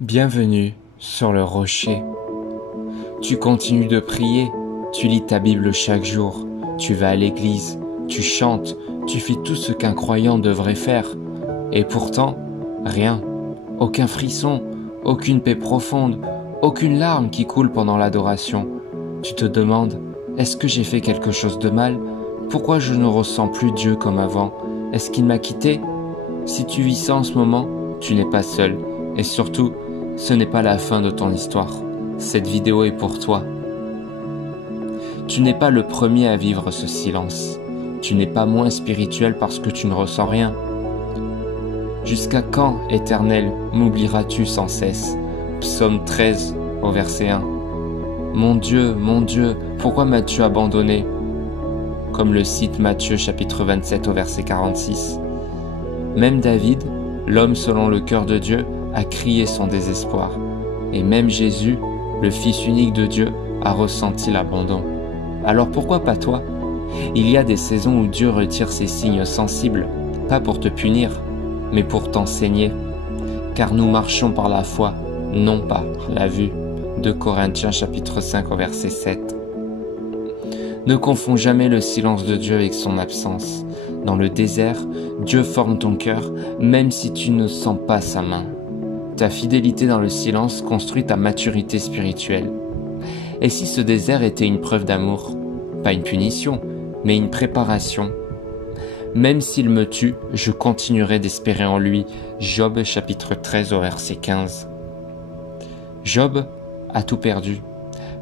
Bienvenue sur le rocher. Tu continues de prier, tu lis ta Bible chaque jour, tu vas à l'église, tu chantes, tu fais tout ce qu'un croyant devrait faire. Et pourtant, rien, aucun frisson, aucune paix profonde, aucune larme qui coule pendant l'adoration. Tu te demandes, est-ce que j'ai fait quelque chose de mal? Pourquoi je ne ressens plus Dieu comme avant? Est-ce qu'il m'a quitté? Si tu vis ça en ce moment, tu n'es pas seul. Et surtout, ce n'est pas la fin de ton histoire. Cette vidéo est pour toi. Tu n'es pas le premier à vivre ce silence. Tu n'es pas moins spirituel parce que tu ne ressens rien. Jusqu'à quand, Éternel, m'oublieras-tu sans cesse? Psaume 13, au verset 1. Mon Dieu, pourquoi m'as-tu abandonné? Comme le cite Matthieu chapitre 27 au verset 46. Même David, l'homme selon le cœur de Dieu, a crié son désespoir. Et même Jésus, le Fils unique de Dieu, a ressenti l'abandon. Alors pourquoi pas toi? Il y a des saisons où Dieu retire ses signes sensibles, pas pour te punir, mais pour t'enseigner. Car nous marchons par la foi, non pas par la vue. 2 Corinthiens chapitre 5 au verset 7. Ne confonds jamais le silence de Dieu avec son absence. Dans le désert, Dieu forme ton cœur, même si tu ne sens pas sa main. Ta fidélité dans le silence construit ta maturité spirituelle. Et si ce désert était une preuve d'amour? Pas une punition, mais une préparation. Même s'il me tue, je continuerai d'espérer en lui. Job chapitre 13 au verset 15. Job a tout perdu.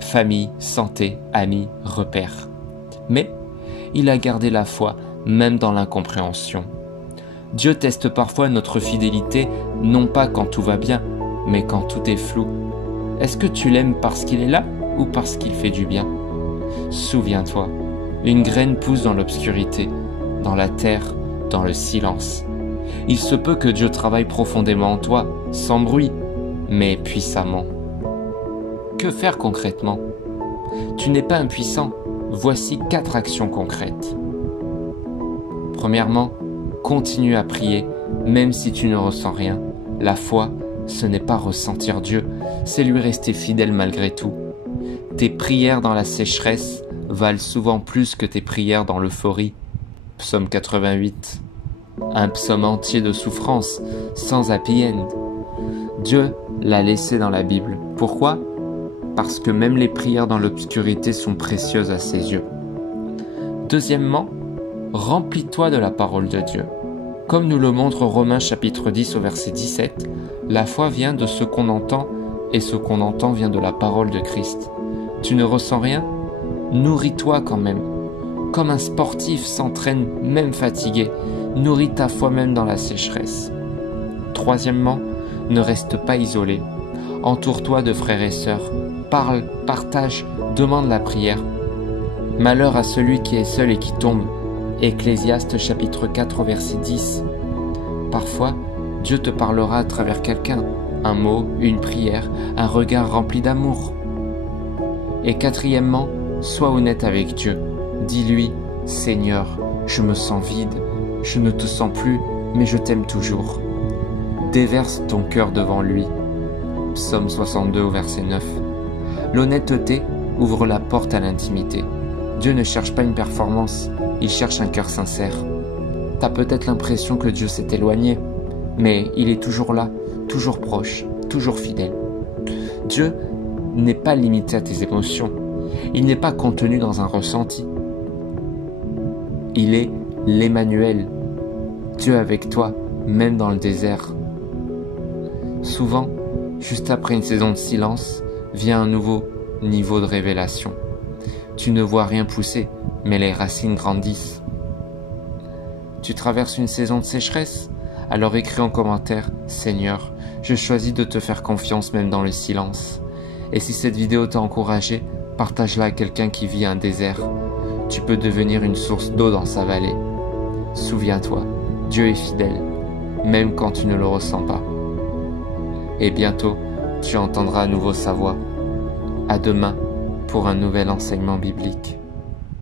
Famille, santé, amis, repères. Mais il a gardé la foi, même dans l'incompréhension. Dieu teste parfois notre fidélité, non pas quand tout va bien, mais quand tout est flou. Est-ce que tu l'aimes parce qu'il est là ou parce qu'il fait du bien? Souviens-toi, une graine pousse dans l'obscurité, dans la terre, dans le silence. Il se peut que Dieu travaille profondément en toi, sans bruit, mais puissamment. Que faire concrètement? Tu n'es pas impuissant. Voici 4 actions concrètes. Premièrement, continue à prier, même si tu ne ressens rien. La foi, ce n'est pas ressentir Dieu, c'est lui rester fidèle malgré tout. Tes prières dans la sécheresse valent souvent plus que tes prières dans l'euphorie. Psaume 88. Un psaume entier de souffrance, sans happy end. Dieu l'a laissé dans la Bible. Pourquoi? Parce que même les prières dans l'obscurité sont précieuses à ses yeux. Deuxièmement, remplis-toi de la parole de Dieu. Comme nous le montre Romains chapitre 10 au verset 17, la foi vient de ce qu'on entend et ce qu'on entend vient de la parole de Christ. Tu ne ressens rien? Nourris-toi quand même. Comme un sportif s'entraîne même fatigué, nourris ta foi même dans la sécheresse. Troisièmement, ne reste pas isolé. Entoure-toi de frères et sœurs. Parle, partage, demande la prière. Malheur à celui qui est seul et qui tombe. Ecclésiaste chapitre 4 verset 10. Parfois, Dieu te parlera à travers quelqu'un, un mot, une prière, un regard rempli d'amour. Et quatrièmement, sois honnête avec Dieu. Dis-lui, Seigneur, je me sens vide, je ne te sens plus, mais je t'aime toujours. Déverse ton cœur devant lui. Psaume 62 au verset 9. L'honnêteté ouvre la porte à l'intimité. Dieu ne cherche pas une performance, il cherche un cœur sincère. T'as peut-être l'impression que Dieu s'est éloigné, mais il est toujours là, toujours proche, toujours fidèle. Dieu n'est pas limité à tes émotions, il n'est pas contenu dans un ressenti. Il est l'Emmanuel, Dieu avec toi, même dans le désert. Souvent, juste après une saison de silence, vient un nouveau niveau de révélation. Tu ne vois rien pousser, mais les racines grandissent. Tu traverses une saison de sécheresse? Alors écris en commentaire, Seigneur, je choisis de te faire confiance même dans le silence. Et si cette vidéo t'a encouragé, partage-la à quelqu'un qui vit un désert. Tu peux devenir une source d'eau dans sa vallée. Souviens-toi, Dieu est fidèle, même quand tu ne le ressens pas. Et bientôt, tu entendras à nouveau sa voix. À demain pour un nouvel enseignement biblique.